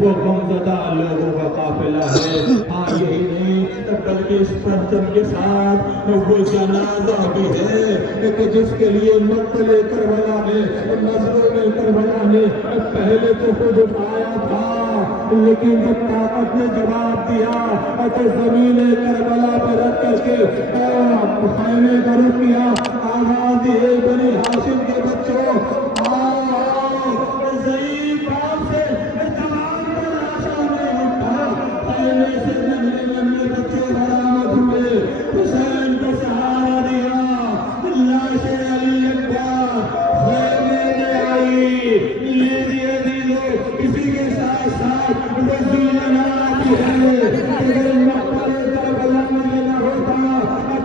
وہ غمزدہ لوگوں کا قافلہ ہے. ہاں یہی نہیں بلکہ اس پرچم کے ساتھ وہ جنازہ بھی ہے کہ جس کے لیے مقتل کربلا میں مظلوم کربلا نے پہلے تو خود اٹھایا تھا، لیکن جب طاقت نے جواب دیا تو زمین کربلا پر رکھ کر کے خیمے کا رخ کیا. آواز ہے بنی ہاشم کے بچوں، ضعیف آپ سے جوان پر آشا نہیں اٹھا. خیمے سے ننھے ننھے بچے برآمد ہوئے، حسین کو سہارا دیا. لاش علی اکبر خیمے میں آئی. لیجیے عزیزو، کسی کے ساتھ ساتھ وزیرانات بھی ہے. اگر مقتل کربلا میں یہ نہ ہوتا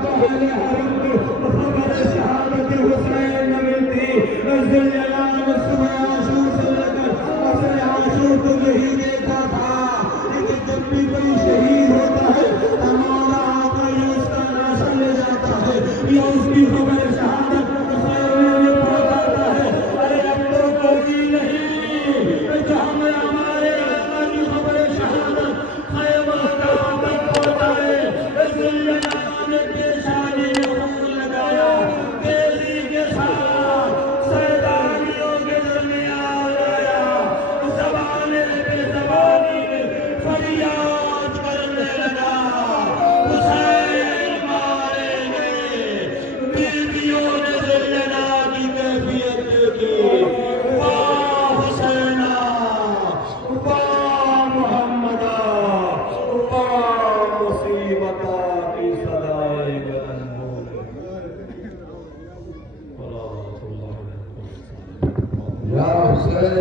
تو اہل حرم کو خبر شہادت حسین نہ ملتی. ذوالجلال نے صبح عاشور سے لے کر عصر عاشور کو یہی دیکھا تھا کہ جب بھی کوئی شہید ہوتا ہے ہمارا آقا یہ اس کا لاشا لے جاتا ہے یا اس کی خبر شہادت خیمے میں پہنچاتا ہے. ارے اب تو کوئی نہیں جو ہمیں ہمارے آقا کی خبر شہادت خیمہ کہاں تک پہنچائے. ذوالجلال نے پیشانی میں خون لگایا، تیزی کے ساتھ سیدانیوں کے درمیان آیا. زبانے بے زبانی میں فریاد کرنے لگا، حسین مارے گئے. بیویوں نے ذوالجلال کی کیفیت دیکھی. واہ حسینہ، واہ محمدہ، واہ مصیبتہ کی صدائے بلند ہو گئی. یا حسین